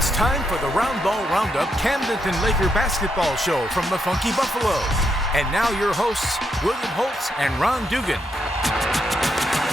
It's time for the Roundball Roundup Camdenton Laker basketball show from the Funky Buffalo. And now your hosts, William Holtz and Ron Dugan.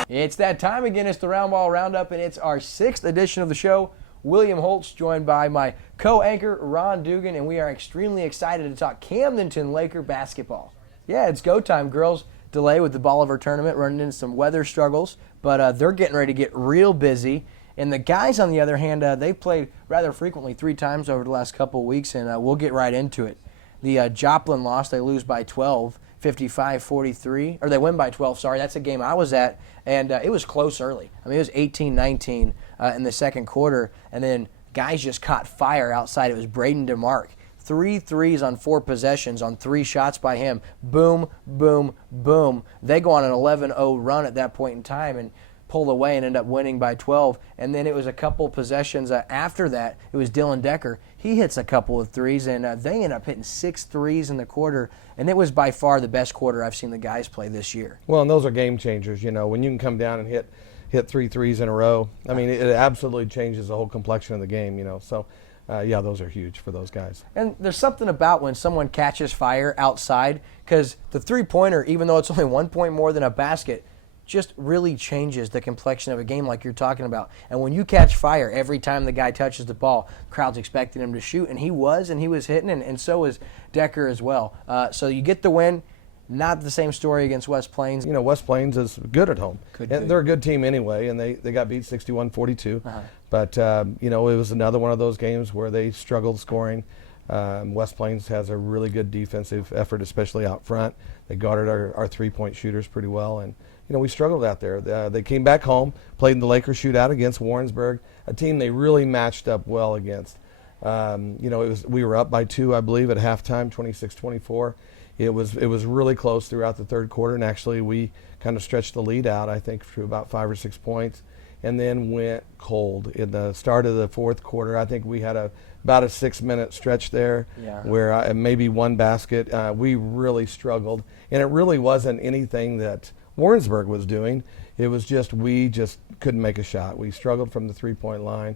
It's that time again. It's the Roundball Roundup, and it's our 6th edition of the show. William Holtz, joined by my co-anchor, Ron Dugan, and we are extremely excited to talk Camdenton Laker basketball. Yeah, it's go time. Girls delay with the Bolivar tournament, running into some weather struggles, but they're getting ready to get real busy. And the guys, on the other hand, they've played rather frequently 3 times over the last couple of weeks, and we'll get right into it. The Joplin loss, they lose by 12, 55-43, or they win by 12, sorry. That's a game I was at, and it was close early. I mean, it was 18-19 in the second quarter, and then guys just caught fire outside. It was Braden DeMarc. 3 threes on 4 possessions on 3 shots by him. Boom, boom, boom. They go on an 11-0 run at that point in time, and pulled away and ended up winning by 12. And then it was a couple possessions after that. It was Dylan Decker. He hits a couple of threes, and they end up hitting 6 threes in the quarter. And it was by far the best quarter I've seen the guys play this year. Well, and those are game changers, you know, when you can come down and hit 3 threes in a row. I mean, it absolutely changes the whole complexion of the game, you know. So, yeah, those are huge for those guys. And there's something about when someone catches fire outside, because the three-pointer, even though it's only 1 point more than a basket, just really changes the complexion of a game like you're talking about. And when you catch fire every time the guy touches the ball, crowd's expecting him to shoot, and he was hitting, and so was Decker as well. So you get the win. Not the same story against West Plains. You know, West Plains is good at home. And they're a good team anyway, and they got beat 61-42. But, you know, it was another one of those games where they struggled scoring. West Plains has a really good defensive effort, especially out front. They guarded our three-point shooters pretty well, and you know, we struggled out there. They came back home, played in the Lakers shootout against Warrensburg, a team they really matched up well against. You know, we were up by 2, I believe, at halftime, 26-24. It was really close throughout the third quarter, and actually we kind of stretched the lead out, I think, to about 5 or 6 points, and then went cold. In the start of the fourth quarter, I think we had about a 6-minute stretch there where maybe one basket. We really struggled, and it really wasn't anything that Warrensburg was doing. It was just we just couldn't make a shot. We struggled from the three-point line.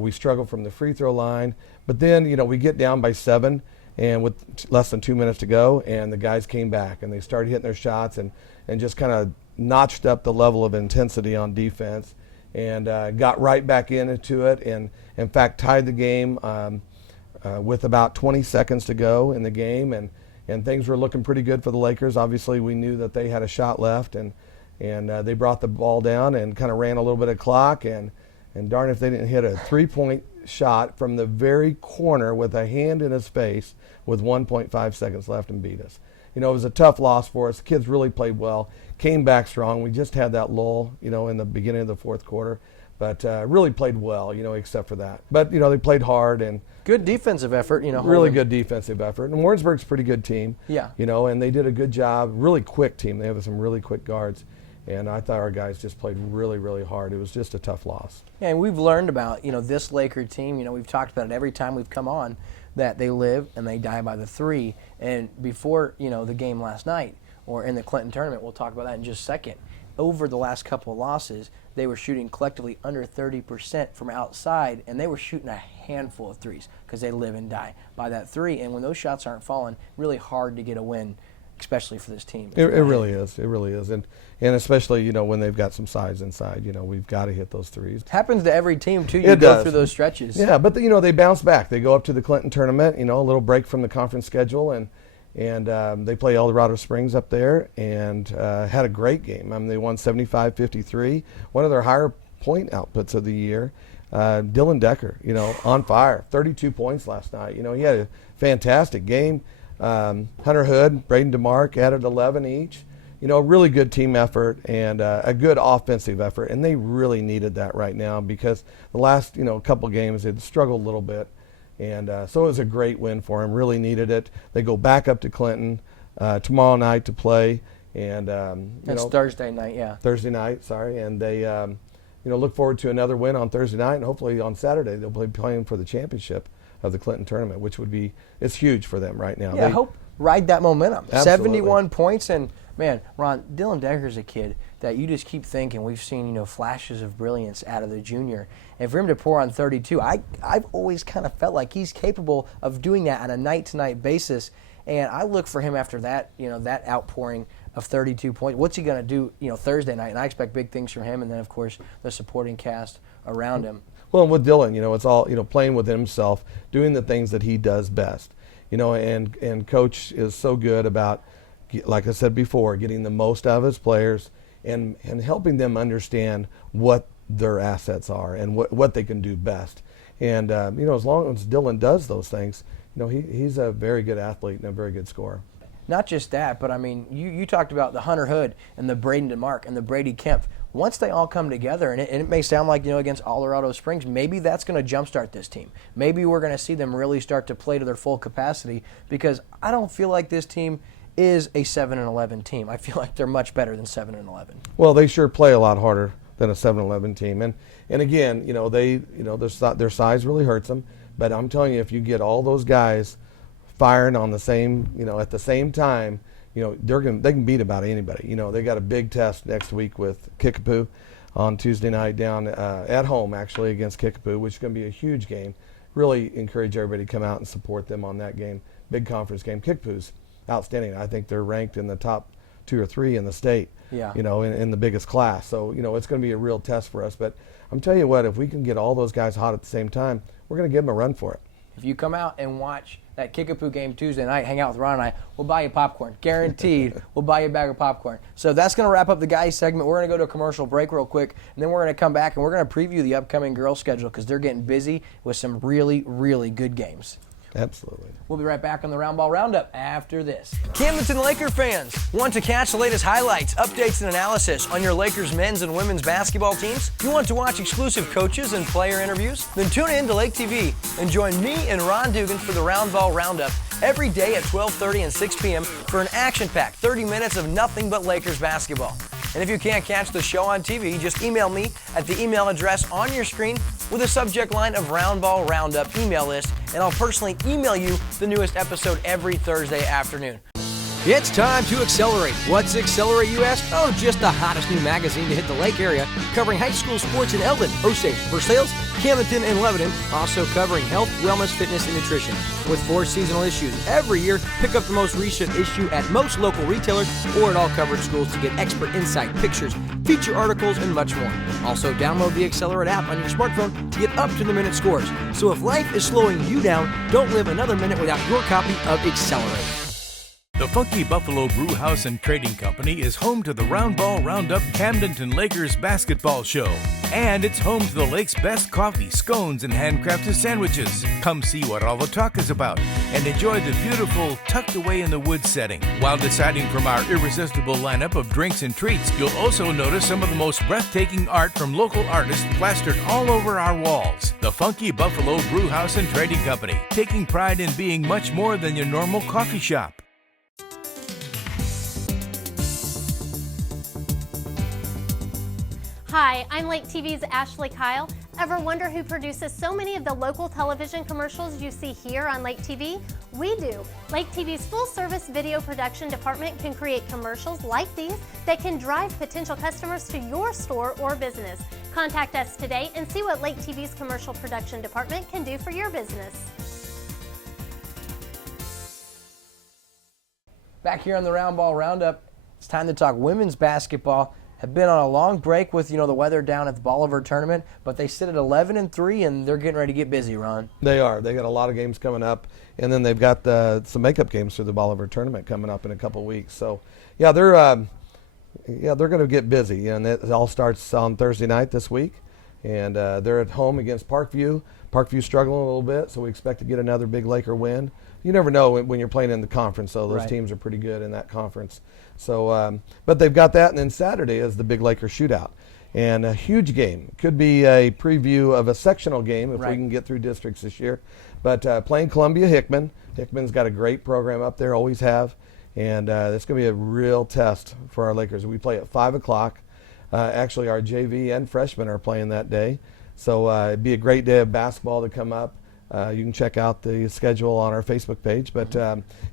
We struggled from the free throw line. But then, you know, we get down by 7, and with less than 2 minutes to go, and the guys came back, and they started hitting their shots and just kind of notched up the level of intensity on defense and got right back into it, and in fact tied the game with about 20 seconds to go in the game, and things were looking pretty good for the Lakers. Obviously, we knew that they had a shot left, and they brought the ball down and kind of ran a little bit of clock, and darn if they didn't hit a 3-point shot from the very corner with a hand in his face with 1.5 seconds left and beat us. You know, it was a tough loss for us. The kids really played well, came back strong. We just had that lull, you know, in the beginning of the fourth quarter, but really played well, you know, except for that. But, you know, they played hard and good defensive effort, you know. Really good defensive effort. And Warrensburg's a pretty good team. Yeah. You know, and they did a good job. Really quick team. They have some really quick guards. And I thought our guys just played really, really hard. It was just a tough loss. Yeah, and we've learned about, you know, this Laker team. You know, we've talked about it every time we've come on, that they live and they die by the 3. And before, you know, the game last night or in the Clinton tournament, we'll talk about that in just a second. Over the last couple of losses, they were shooting collectively under 30% from outside, and they were shooting a handful of threes because they live and die by that 3. And when those shots aren't falling, really hard to get a win, especially for this team. It really is. It really is. And especially, you know, when they've got some size inside, you know, we've got to hit those threes. Happens to every team, too. You go through those stretches. Yeah, but, you know, they bounce back. They go up to the Clinton tournament, you know, a little break from the conference schedule, and they play Eldorado Springs up there and had a great game. I mean, they won 75-53, one of their higher point outputs of the year. Dylan Decker, you know, on fire, 32 points last night. You know, he had a fantastic game. Hunter Hood, Braden DeMarc added 11 each. You know, a really good team effort and a good offensive effort, and they really needed that right now because the last, you know, couple games they'd struggled a little bit. And so it was a great win for them. Really needed it. They go back up to Clinton tomorrow night to play, and it's Thursday night, yeah. Thursday night, sorry, and they look forward to another win on Thursday night, and hopefully on Saturday they'll be playing for the championship of the Clinton tournament, which would be it's huge for them right now. Yeah, I hope ride that momentum. Absolutely. 71 points, and man, Ron, Dylan Decker's a kid that you just keep thinking. We've seen, flashes of brilliance out of the junior. And for him to pour on 32, I've always kind of felt like he's capable of doing that on a night-to-night basis. And I look for him after that, that outpouring of 32 points. What's he going to do, Thursday night? And I expect big things from him. And then, of course, the supporting cast around him. Well, with Dylan, it's all, playing with himself, doing the things that he does best. And Coach is so good about, like I said before, getting the most out of his players and helping them understand what their assets are and what they can do best. And, as long as Dylan does those things, he's a very good athlete and a very good scorer. Not just that, but, you talked about the Hunter Hood and the Braden DeMarc and the Brady Kemp. Once they all come together, and it may sound like, against Colorado Springs, maybe that's going to jumpstart this team. Maybe we're going to see them really start to play to their full capacity, because I don't feel like this team is a 7-11 team. I feel like they're much better than 7-11. Well, they sure play a lot harder than a 7-11 team. And again, their size really hurts them. But I'm telling you, if you get all those guys firing on the same, at the same time, they can beat about anybody. They got a big test next week with Kickapoo on Tuesday night down at home, actually, against Kickapoo, which is going to be a huge game. Really encourage everybody to come out and support them on that game. Big conference game. Kickapoo's outstanding. I think they're ranked in the top 2 or 3 in the state, in the biggest class. So, it's going to be a real test for us. But I'm telling you what, if we can get all those guys hot at the same time, we're going to give them a run for it. If you come out and watch that Kickapoo game Tuesday night, hang out with Ron and I, we'll buy you popcorn. Guaranteed, we'll buy you a bag of popcorn. So that's going to wrap up the guys segment. We're going to go to a commercial break real quick, and then we're going to come back and we're going to preview the upcoming girls schedule, because they're getting busy with some really, really good games. Absolutely. We'll be right back on the Roundball Roundup after this. Camdenton Laker fans, want to catch the latest highlights, updates, and analysis on your Lakers men's and women's basketball teams? You want to watch exclusive coaches and player interviews? Then tune in to Lake TV and join me and Ron Dugan for the Roundball Roundup every day at 12:30 and 6 p.m. for an action-packed 30 minutes of nothing but Lakers basketball. And if you can't catch the show on TV, just email me at the email address on your screen with a subject line of Roundball Roundup email list, and I'll personally email you the newest episode every Thursday afternoon. It's time to accelerate. What's Accelerate, you ask? Oh, just the hottest new magazine to hit the Lake area, covering high school sports in Eldon, Osage, Versailles, Camdenton, and Lebanon, also covering health, wellness, fitness, and nutrition. With 4 seasonal issues every year, pick up the most recent issue at most local retailers or at all covered schools to get expert insight, pictures, feature articles, and much more. Also, download the Accelerate app on your smartphone to get up-to-the-minute scores. So if life is slowing you down, don't live another minute without your copy of Accelerate. The Funky Buffalo Brew House and Trading Company is home to the Roundball Roundup Camdenton Lakers basketball show. And it's home to the Lake's best coffee, scones, and handcrafted sandwiches. Come see what all the talk is about and enjoy the beautiful, tucked away in the woods setting. While deciding from our irresistible lineup of drinks and treats, you'll also notice some of the most breathtaking art from local artists plastered all over our walls. The Funky Buffalo Brew House and Trading Company, taking pride in being much more than your normal coffee shop. Hi, I'm Lake TV's Ashley Kyle. Ever wonder who produces so many of the local television commercials you see here on Lake TV? We do. Lake TV's full-service video production department can create commercials like these that can drive potential customers to your store or business. Contact us today and see what Lake TV's commercial production department can do for your business. Back here on the Roundball Roundup, it's time to talk women's basketball. Have been on a long break with, the weather down at the Bolivar tournament, but they sit at 11-3, and they're getting ready to get busy, Ron. They are. They got a lot of games coming up, and then they've got some makeup games for the Bolivar tournament coming up in a couple weeks. So, yeah, they're going to get busy, and it all starts on Thursday night this week, and they're at home against Parkview. Parkview's struggling a little bit, so we expect to get another big Laker win. You never know when you're playing in the conference, so those teams are pretty good in that conference. So, but they've got that, and then Saturday is the big Laker shootout, and a huge game. Could be a preview of a sectional game if we can get through districts this year. But playing Columbia Hickman. Hickman's got a great program up there, always have, and it's going to be a real test for our Lakers. We play at 5 o'clock. Actually, our JV and freshmen are playing that day, so it'd be a great day of basketball to come up. You can check out the schedule on our Facebook page. But,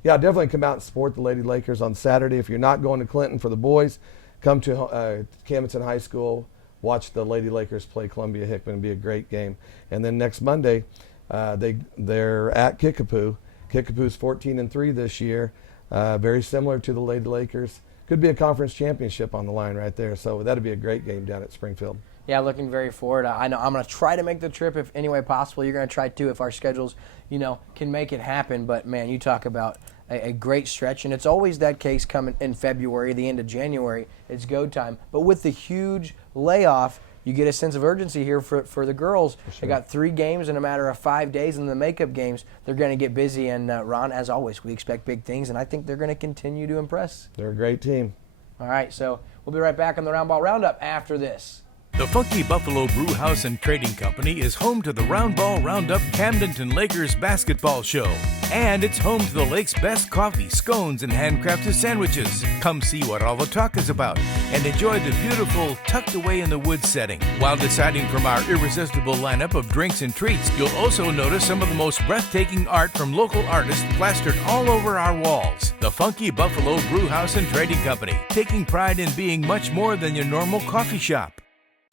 yeah, definitely come out and support the Lady Lakers on Saturday. If you're not going to Clinton for the boys, come to Camden High School, watch the Lady Lakers play Columbia Hickman. It'll be a great game. And then next Monday, they're at Kickapoo. Kickapoo's 14-3 this year, very similar to the Lady Lakers. Could be a conference championship on the line right there. So that'd be a great game down at Springfield. Yeah, looking very forward. I know I'm going to try to make the trip if any way possible. You're going to try too if our schedules, can make it happen. But, man, you talk about a great stretch, and it's always that case coming in February, the end of January. It's go time. But with the huge layoff, you get a sense of urgency here for the girls. They got 3 games in a matter of 5 days, and the makeup games, they're going to get busy. And, Ron, as always, we expect big things, and I think they're going to continue to impress. They're a great team. All right, so we'll be right back on the Roundball Roundup after this. The Funky Buffalo Brew House and Trading Company is home to the Roundball Roundup Camden Lakers basketball show. And it's home to the Lake's best coffee, scones, and handcrafted sandwiches. Come see what all the talk is about and enjoy the beautiful, tucked away in the woods setting. While deciding from our irresistible lineup of drinks and treats, you'll also notice some of the most breathtaking art from local artists plastered all over our walls. The Funky Buffalo Brew House and Trading Company, taking pride in being much more than your normal coffee shop.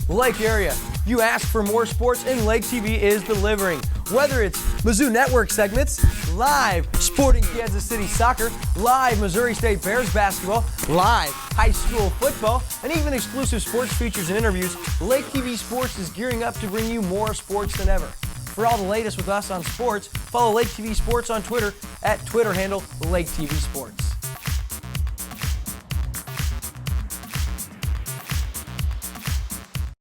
Lake area, you ask for more sports and Lake TV is delivering. Whether it's Mizzou Network segments, live Sporting Kansas City soccer, live Missouri State Bears basketball, live high school football, and even exclusive sports features and interviews, Lake TV Sports is gearing up to bring you more sports than ever. For all the latest with us on sports, follow Lake TV Sports on Twitter at Twitter handle Lake TV Sports.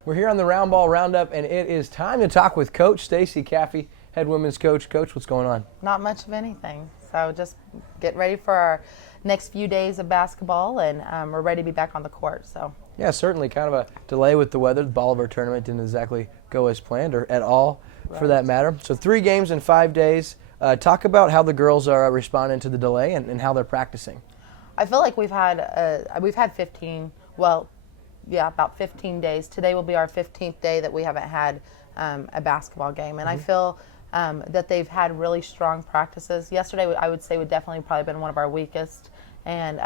We're here on the Roundball Roundup, and it is time to talk with Coach Stacy Caffey, head women's coach. Coach, what's going on? Not much of anything. So just get ready for our next few days of basketball, and we're ready to be back on the court. So yeah, certainly kind of a delay with the weather. The Bolivar tournament didn't exactly go as planned, or at all, for that matter. So 3 games in 5 days. Talk about how the girls are responding to the delay and how they're practicing. I feel like we've had 15. Well. Yeah, about 15 days. Today will be our 15th day that we haven't had a basketball game. And I feel that they've had really strong practices. Yesterday, I would say, would definitely probably been one of our weakest. And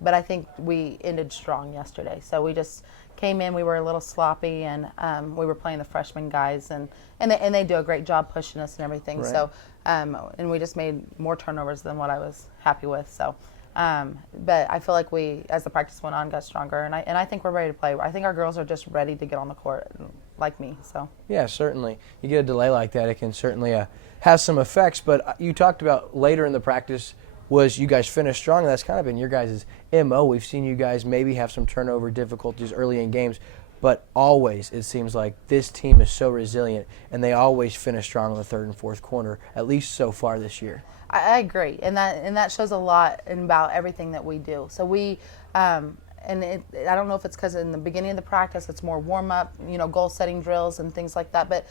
but I think we ended strong yesterday. So we just came in, we were a little sloppy, and we were playing the freshman guys. And they do a great job pushing us and everything. Right. So and we just made more turnovers than what I was happy with. So. But I feel like we, as the practice went on, got stronger, and I think we're ready to play. I think our girls are just ready to get on the court, like me. So yeah, certainly. You get a delay like that, it can certainly have some effects. But you talked about later in the practice was you guys finished strong, and that's kind of been your guys' MO. We've seen you guys maybe have some turnover difficulties early in games, but always it seems like this team is so resilient, and they always finish strong in the 3rd and 4th quarter, at least so far this year. I agree, and that shows a lot about everything that we do. So we, I don't know if it's because in the beginning of the practice it's more warm up, goal setting drills and things like that. But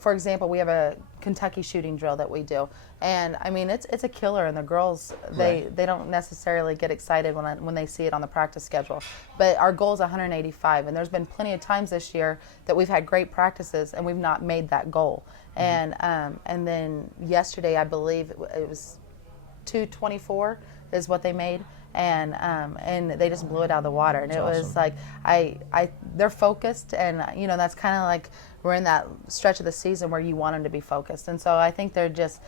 for example, we have a Kentucky shooting drill that we do, and I mean it's a killer. And the girls they don't necessarily get excited when they see it on the practice schedule. But our goal is 185, and there's been plenty of times this year that we've had great practices and we've not made that goal. And then yesterday, I believe it was 224 is what they made, and they just blew it out of the water. And That's it was like they're focused, and that's kind of like we're in that stretch of the season where you want them to be focused. And so I think they're just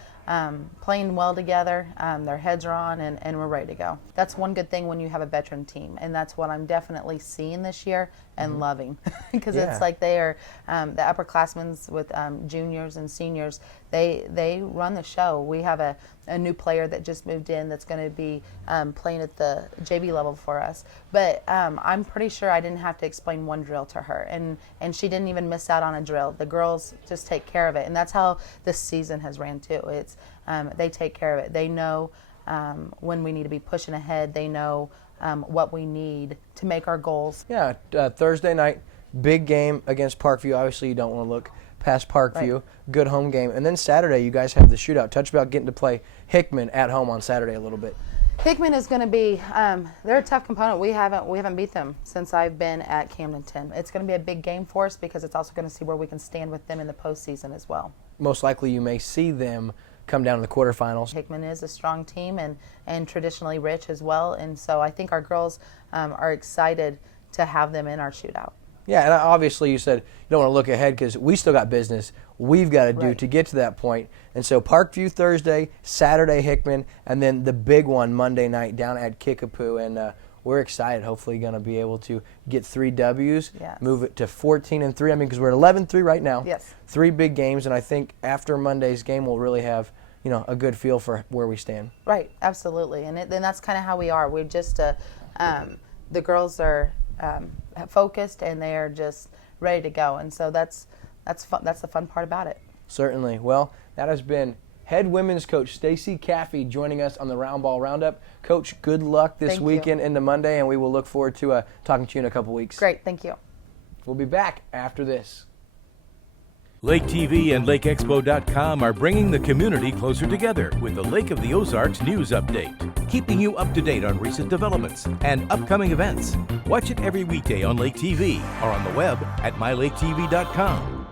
playing well together. Their heads are on, and we're ready to go. That's one good thing when you have a veteran team, and that's what I'm definitely seeing this year and loving, because it's like they are the upperclassmen with juniors and seniors. They run the show. We have a new player that just moved in that's going to be playing at the JV level for us. But I'm pretty sure I didn't have to explain one drill to her, and she didn't even miss out on a drill. The girls just take care of it, and that's how this season has ran too. It's they take care of it. They know when we need to be pushing ahead. They know what we need to make our goals. Yeah, Thursday night, big game against Parkview. Obviously, you don't want to look past Parkview. Right. Good home game. And then Saturday, you guys have the shootout. Touch about getting to play Hickman at home on Saturday a little bit. Hickman is going to be they're a tough component. We haven't beat them since I've been at Camden. It's going to be a big game for us because it's also going to see where we can stand with them in the postseason as well. Most likely you may see them come down to the quarterfinals. Hickman is a strong team and traditionally rich as well, and so I think our girls are excited to have them in our shootout. Yeah, and obviously you said you don't want to look ahead because we still got business we've got to do to get to that point. And so Parkview Thursday, Saturday Hickman, and then the big one Monday night down at Kickapoo. And we're excited. Hopefully going to be able to get 3 W's, move it to 14-3. I mean, because we're at 11-3 right now. Yes. 3 big games, and I think after Monday's game we'll really have a good feel for where we stand. Right, absolutely. And that's kind of how we are. We're just the girls are focused and they are just ready to go, and so that's fun. That's the fun part about it. Certainly. Well, that has been head women's coach Stacy Caffey joining us on the Roundball Roundup. Coach, good luck this weekend into Monday, and we will look forward to talking to you in a couple weeks. Great, thank you. We'll be back after this. Lake TV and LakeExpo.com are bringing the community closer together with the Lake of the Ozarks news update, keeping you up to date on recent developments and upcoming events. Watch it every weekday on Lake TV or on the web at MyLakeTV.com.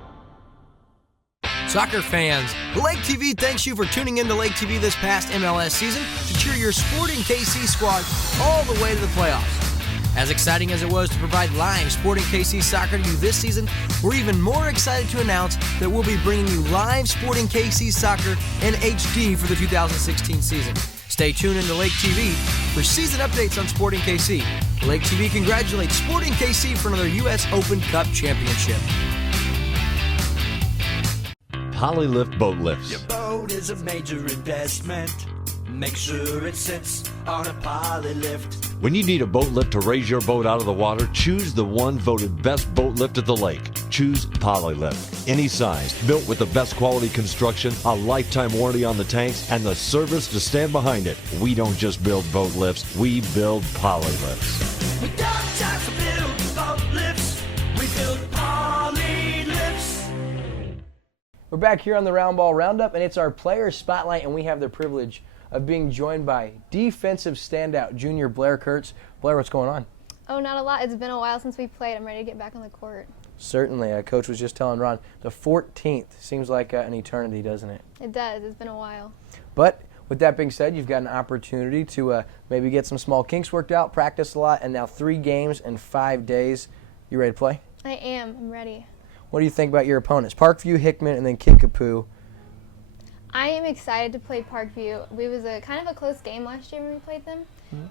Soccer fans, Lake TV thanks you for tuning in to Lake TV this past MLS season to cheer your Sporting KC squad all the way to the playoffs. As exciting as it was to provide live Sporting KC soccer to you this season, we're even more excited to announce that we'll be bringing you live Sporting KC soccer in HD for the 2016 season. Stay tuned into Lake TV for season updates on Sporting KC. Lake TV congratulates Sporting KC for another U.S. Open Cup championship. Polylift boat lifts. Your boat is a major investment. Make sure it sits on a Polylift. When you need a boat lift to raise your boat out of the water, choose the one voted best boat lift at the lake. Choose Polylift. Any size, built with the best quality construction, a lifetime warranty on the tanks, and the service to stand behind it. We don't just build boat lifts, we build Polylifts. We don't just build boat lifts, we build Polylifts. We're back here on the Roundball Roundup, and it's our player spotlight, and we have the privilege of being joined by defensive standout junior Blair Kurtz. Blair, what's going on? Oh, not a lot. It's been a while since we played. I'm ready to get back on the court. Certainly. Coach was just telling Ron, the 14th seems like an eternity, doesn't it? It does. It's been a while. But with that being said, you've got an opportunity to maybe get some small kinks worked out, practice a lot, and now 3 games in 5 days. You ready to play? I am. I'm ready. What do you think about your opponents? Parkview, Hickman, and then Kickapoo. I am excited to play Parkview. It was a kind of a close game last year when we played them,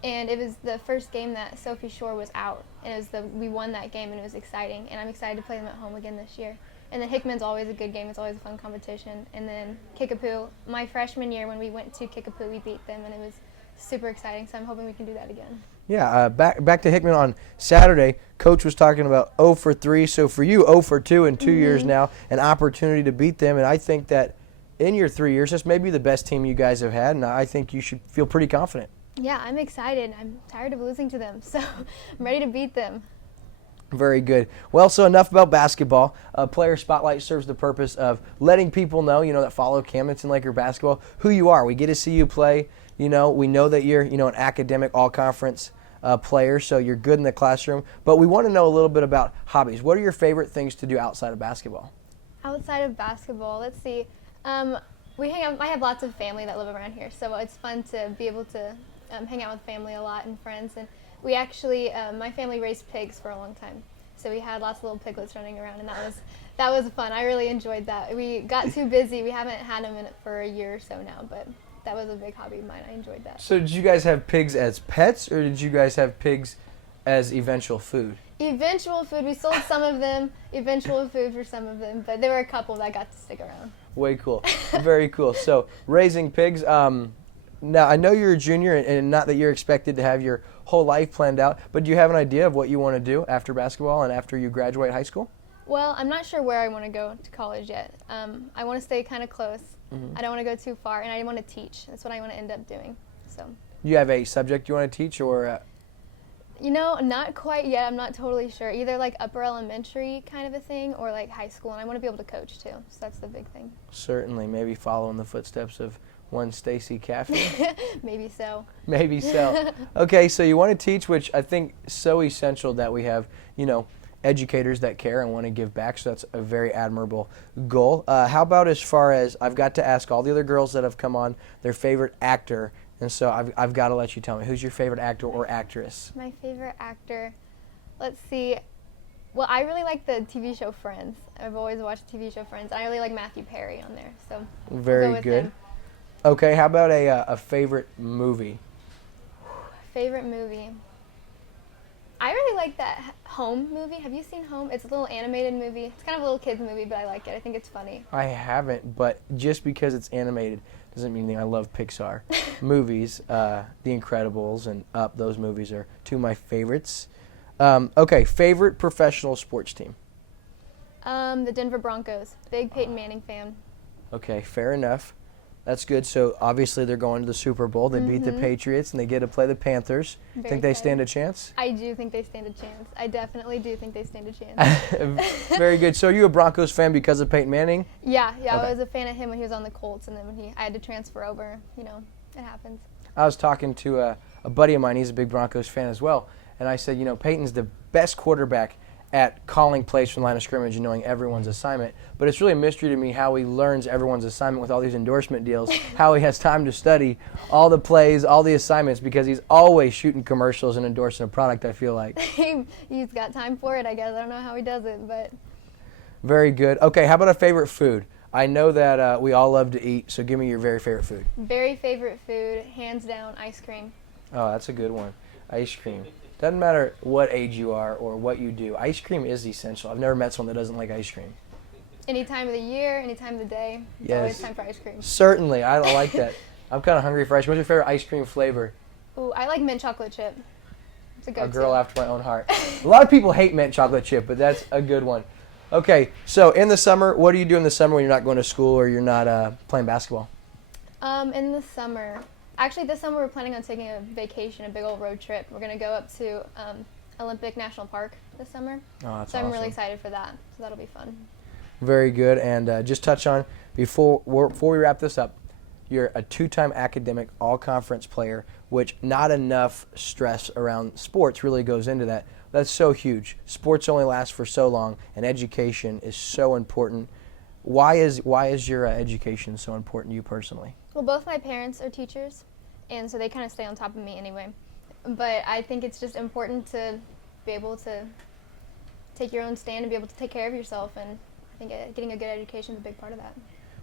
and it was the first game that Sophie Shore was out, and it was we won that game, and it was exciting. And I'm excited to play them at home again this year. And then Hickman's always a good game. It's always a fun competition. And then Kickapoo, my freshman year when we went to Kickapoo, we beat them, and it was super exciting. So I'm hoping we can do that again. Yeah, back to Hickman on Saturday. Coach was talking about 0 for 3. So for you, 0 for 2 in 2 years now, an opportunity to beat them. And I think that in your 3 years, this may be the best team you guys have had, and I think you should feel pretty confident. Yeah, I'm excited. I'm tired of losing to them, so I'm ready to beat them. Very good. Well, so enough about basketball. Player Spotlight serves the purpose of letting people know, that follow Camdenton Laker basketball, who you are. We get to see you play. We know that you're, an academic all-conference player, so you're good in the classroom. But we want to know a little bit about hobbies. What are your favorite things to do outside of basketball? Outside of basketball, let's see. We hang out. I have lots of family that live around here, so it's fun to be able to hang out with family a lot and friends. And we actually, my family raised pigs for a long time, so we had lots of little piglets running around, and that was fun. I really enjoyed that. We got too busy. We haven't had them in it for a year or so now, but that was a big hobby of mine. I enjoyed that. So did you guys have pigs as pets, or did you guys have pigs as eventual food? Eventual food. We sold some of them. Eventual food for some of them, but there were a couple that got to stick around. Way cool. Very cool. So raising pigs. Now, I know you're a junior, and not that you're expected to have your whole life planned out, but do you have an idea of what you want to do after basketball and after you graduate high school? Well, I'm not sure where I want to go to college yet. I want to stay kind of close. I don't want to go too far, and I want to teach. That's what I want to end up doing. So. You have a subject you want to teach, or? Not quite yet. I'm not totally sure. Either like upper elementary kind of a thing, or like high school, and I want to be able to coach too. So that's the big thing. Certainly, maybe follow in the footsteps of one Stacy Caffey. Maybe so. Maybe so. Okay, so you want to teach, which I think is so essential that we have, educators that care and want to give back. So that's a very admirable goal. How about as far as I've got to ask all the other girls that have come on their favorite actor, and so I've got to let you tell me, who's your favorite actor or actress? My favorite actor. Let's see. Well, I really like the TV show Friends. I've always watched the TV show Friends. I really like Matthew Perry on there. So I'll go Very with good. him. Okay, how about a favorite movie? Favorite movie. I really like that Home movie. Have you seen Home? It's a little animated movie. It's kind of a little kids movie, but I like it. I think it's funny. I haven't, but just because it's animated doesn't mean I love Pixar movies. The Incredibles and Up, those movies are two of my favorites. Okay, favorite professional sports team? The Denver Broncos. Big Peyton Manning fan. Okay, fair enough. That's good. So obviously they're going to the Super Bowl. They beat the Patriots and they get to play the Panthers. Think they stand a chance? I do think they stand a chance. I definitely do think they stand a chance. Very good. So are you a Broncos fan because of Peyton Manning? Yeah. Okay. I was a fan of him when he was on the Colts, and then when I had to transfer over, it happens. I was talking to a buddy of mine. He's a big Broncos fan as well. And I said, Peyton's the best quarterback at calling plays from the line of scrimmage and knowing everyone's assignment. But it's really a mystery to me how he learns everyone's assignment with all these endorsement deals, how he has time to study all the plays, all the assignments, because he's always shooting commercials and endorsing a product, I feel like. He's got time for it, I guess. I don't know how he does it, but. Very good. Okay, how about a favorite food? I know that we all love to eat, so give me your very favorite food. Very favorite food, hands down, ice cream. Oh, that's a good one. Ice cream. Doesn't matter what age you are or what you do. Ice cream is essential. I've never met someone that doesn't like ice cream. Any time of the year, any time of the day, it's always time for ice cream. Certainly. I like that. I'm kind of hungry for ice cream. What's your favorite ice cream flavor? Ooh, I like mint chocolate chip. It's a go-to. A girl after my own heart. A lot of people hate mint chocolate chip, but that's a good one. Okay, so in the summer, what do you do in the summer when you're not going to school or you're not playing basketball? In the summer, actually this summer we're planning on taking a vacation, a big old road trip. We're going to go up to Olympic National Park this summer. Oh, that's so awesome. I'm really excited for that. So that'll be fun. Very good. And just touch on, before we wrap this up, you're a two-time academic all-conference player, which not enough stress around sports really goes into that. That's so huge. Sports only last for so long, and education is so important. Why is your education so important to you personally? Well, both my parents are teachers, and so they kind of stay on top of me anyway. But I think it's just important to be able to take your own stand and be able to take care of yourself, and I think getting a good education is a big part of that.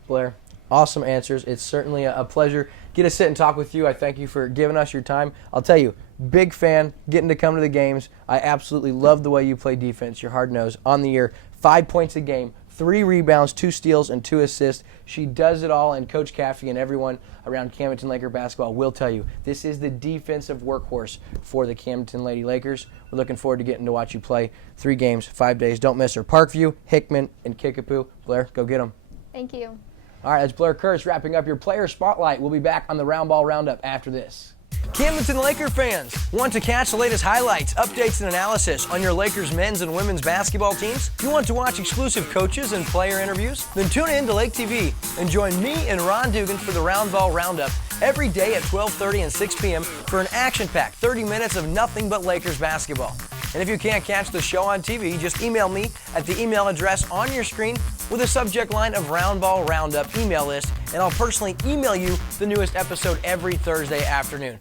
Blair, awesome answers. It's certainly a pleasure. Get to sit and talk with you. I thank you for giving us your time. I'll tell you, big fan, getting to come to the games. I absolutely love the way you play defense. You're hard-nosed. On the year, 5 points a game, 3 rebounds, 2 steals, and 2 assists. She does it all, and Coach Caffey and everyone around Camden Laker basketball will tell you this is the defensive workhorse for the Camden Lady Lakers. We're looking forward to getting to watch you play 3 games, 5 days. Don't miss her. Parkview, Hickman, and Kickapoo. Blair, go get them. Thank you. All right, that's Blair Curtis wrapping up your player spotlight. We'll be back on the Roundball Roundup after this. Camden Laker fans, want to catch the latest highlights, updates, and analysis on your Lakers men's and women's basketball teams? You want to watch exclusive coaches and player interviews? Then tune in to Lake TV and join me and Ron Dugan for the Roundball Roundup every day at 12:30 and 6 p.m. for an action-packed 30 minutes of nothing but Lakers basketball. And if you can't catch the show on TV, just email me at the email address on your screen with a subject line of Roundball Roundup email list, and I'll personally email you the newest episode every Thursday afternoon.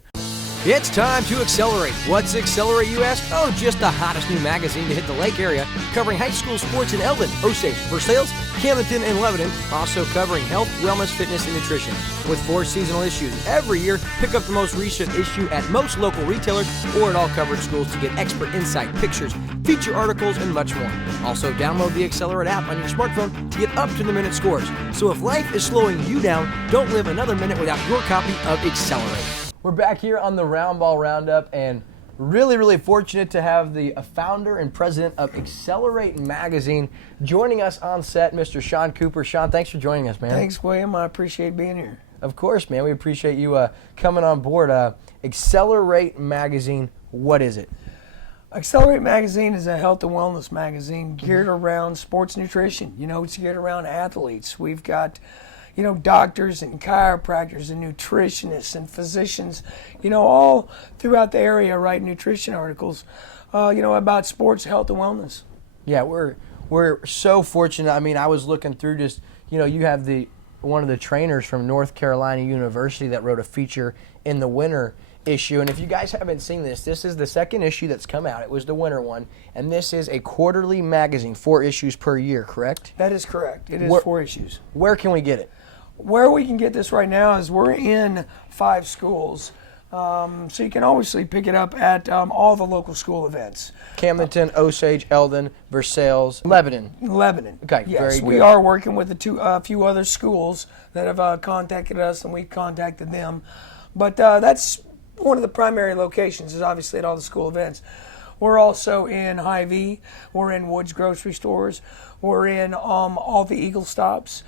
It's time to accelerate. What's Accelerate, you ask? Oh, just the hottest new magazine to hit the Lake area, covering high school sports in Eldon, Osage, Versailles, Camden, and Lebanon, also covering health, wellness, fitness, and nutrition. With 4 seasonal issues every year, pick up the most recent issue at most local retailers or at all covered schools to get expert insight, pictures, feature articles, and much more. Also, download the Accelerate app on your smartphone to get up-to-the-minute scores. So if life is slowing you down, don't live another minute without your copy of Accelerate. We're back here on the Roundball Roundup, and really fortunate to have the founder and president of Accelerate Magazine joining us on set, Mr. Sean Cooper. Sean, thanks for joining us, man. Thanks, William. I appreciate being here. Of course, man. We appreciate you coming on board. Accelerate Magazine, what is it? Accelerate Magazine is a health and wellness magazine geared around sports nutrition. It's geared around athletes. We've got doctors and chiropractors and nutritionists and physicians, all throughout the area write nutrition articles, about sports, health, and wellness. Yeah, we're so fortunate. I mean, I was looking through just, you have one of the trainers from North Carolina University that wrote a feature in the winter, issue. And if you guys haven't seen this, this is the second issue that's come out. It was the winter one. And this is a quarterly magazine, 4 issues per year, correct? That is correct. It is 4 issues. Where can we get it? Where we can get this right now is we're in 5 schools. So you can obviously pick it up at all the local school events. Camdenton, Osage, Eldon, Versailles, Lebanon. Okay, yes, very good. We are working with a few other schools that have contacted us, and we contacted them. But that's one of the primary locations, is obviously at all the school events. We're also in Hy-Vee. We're in Woods grocery stores. We're in all the Eagle stops,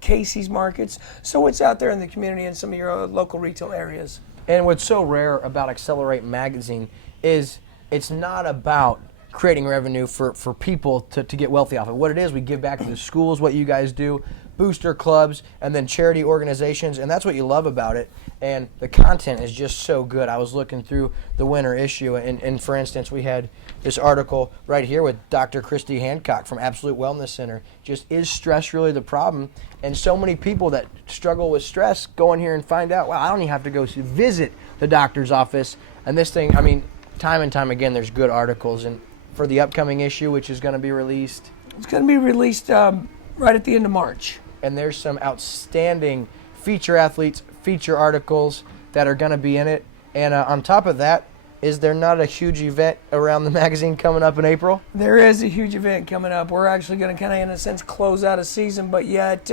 Casey's markets. So it's out there in the community in some of your local retail areas. And what's so rare about Accelerate Magazine is it's not about creating revenue for people to get wealthy off it. What it is, we give back to the schools, what you guys do, booster clubs, and then charity organizations, and that's what you love about it. And the content is just so good. I was looking through the winter issue, and for instance, we had this article right here with Dr. Christy Hancock from Absolute Wellness Center. Just, is stress really the problem? And so many people that struggle with stress go in here and find out, well, I don't even have to go visit the doctor's office. And this thing, I mean, time and time again, there's good articles. And for the upcoming issue, which is going to be released? It's going to be released right at the end of March. And there's some outstanding feature athletes, feature articles that are going to be in it. And on top of that, is there not a huge event around the magazine coming up in April? There is a huge event coming up. We're actually going to kind of, in a sense, close out a season, but yet,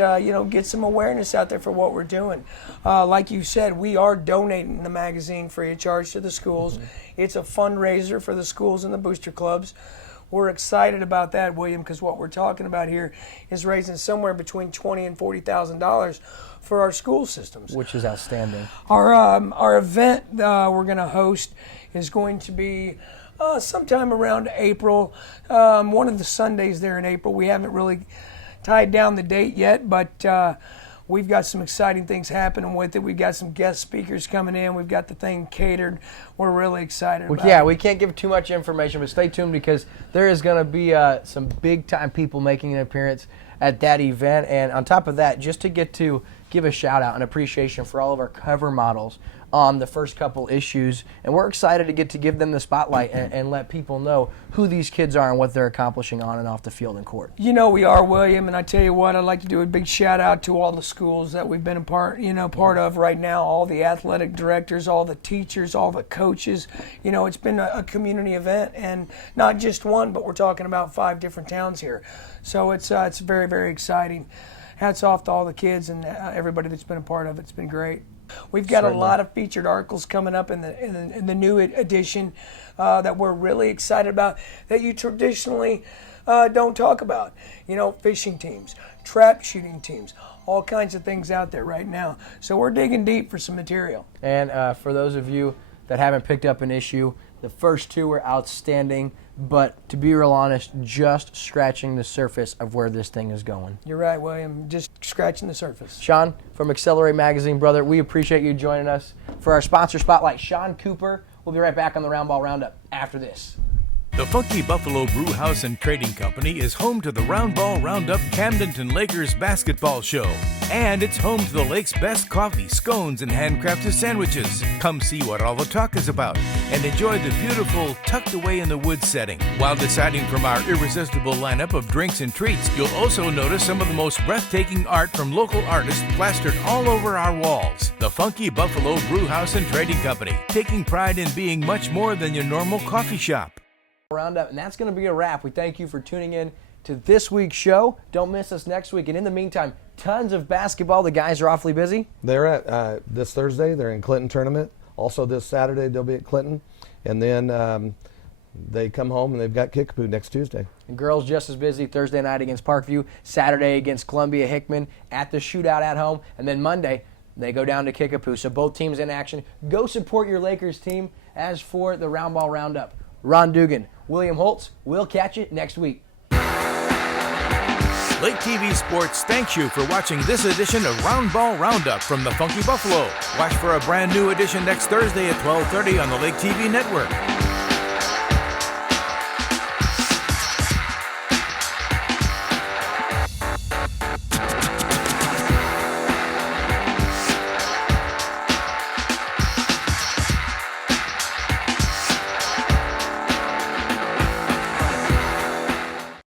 get some awareness out there for what we're doing. Like you said, we are donating the magazine free of charge to the schools. It's a fundraiser for the schools and the booster clubs. We're excited about that, William, because what we're talking about here is raising somewhere between $20,000 and $40,000 for our school systems, which is outstanding. Our event we're going to host is going to be sometime around April, one of the Sundays there in April. We haven't really tied down the date yet, but we've got some exciting things happening with it. We've got some guest speakers coming in. We've got the thing catered. We're really excited about it. Yeah, we can't give too much information, but stay tuned because there is going to be some big-time people making an appearance at that event. And on top of that, just to get to give a shout-out and appreciation for all of our cover models on the first couple issues. And we're excited to get to give them the spotlight and let people know who these kids are and what they're accomplishing on and off the field and court. You know we are, William, and I tell you what, I'd like to do a big shout-out to all the schools that we've been a part of right now, all the athletic directors, all the teachers, all the coaches. You know, it's been a community event, and not just one, but we're talking about 5 different towns here. So it's very, very exciting. Hats off to all the kids and everybody that's been a part of it. It's been great. We've got a lot of featured articles coming up in the new edition that we're really excited about that you traditionally don't talk about. You know, fishing teams, trap shooting teams, all kinds of things out there right now. So we're digging deep for some material. And for those of you that haven't picked up an issue, the first 2 were outstanding, but to be real honest, just scratching the surface of where this thing is going. You're right, William. Just scratching the surface. Sean, from Accelerate Magazine, brother, we appreciate you joining us for our sponsor spotlight. Sean Cooper. We'll be right back on the Roundball Roundup after this. The Funky Buffalo Brew House and Trading Company is home to the Roundball Roundup Camdenton Lakers basketball show. And it's home to the lake's best coffee, scones, and handcrafted sandwiches. Come see what all the talk is about and enjoy the beautiful tucked away in the woods setting. While deciding from our irresistible lineup of drinks and treats, you'll also notice some of the most breathtaking art from local artists plastered all over our walls. The Funky Buffalo Brew House and Trading Company, taking pride in being much more than your normal coffee shop. Roundup, and that's going to be a wrap. We thank you for tuning in to this week's show. Don't miss us next week. And in the meantime, tons of basketball. The guys are awfully busy. They're at this Thursday. They're in Clinton tournament. Also this Saturday they'll be at Clinton, and then they come home and they've got Kickapoo next Tuesday. And girls just as busy. Thursday night against Parkview, Saturday against Columbia Hickman at the shootout at home, and then Monday they go down to Kickapoo. So both teams in action. Go support your Lakers team. As for the Roundball Roundup, Ron Dugan, William Holtz, we'll catch you next week. Lake TV Sports thanks you for watching this edition of Roundball Roundup from the Funky Buffalo. Watch for a brand new edition next Thursday at 12:30 on the Lake TV Network.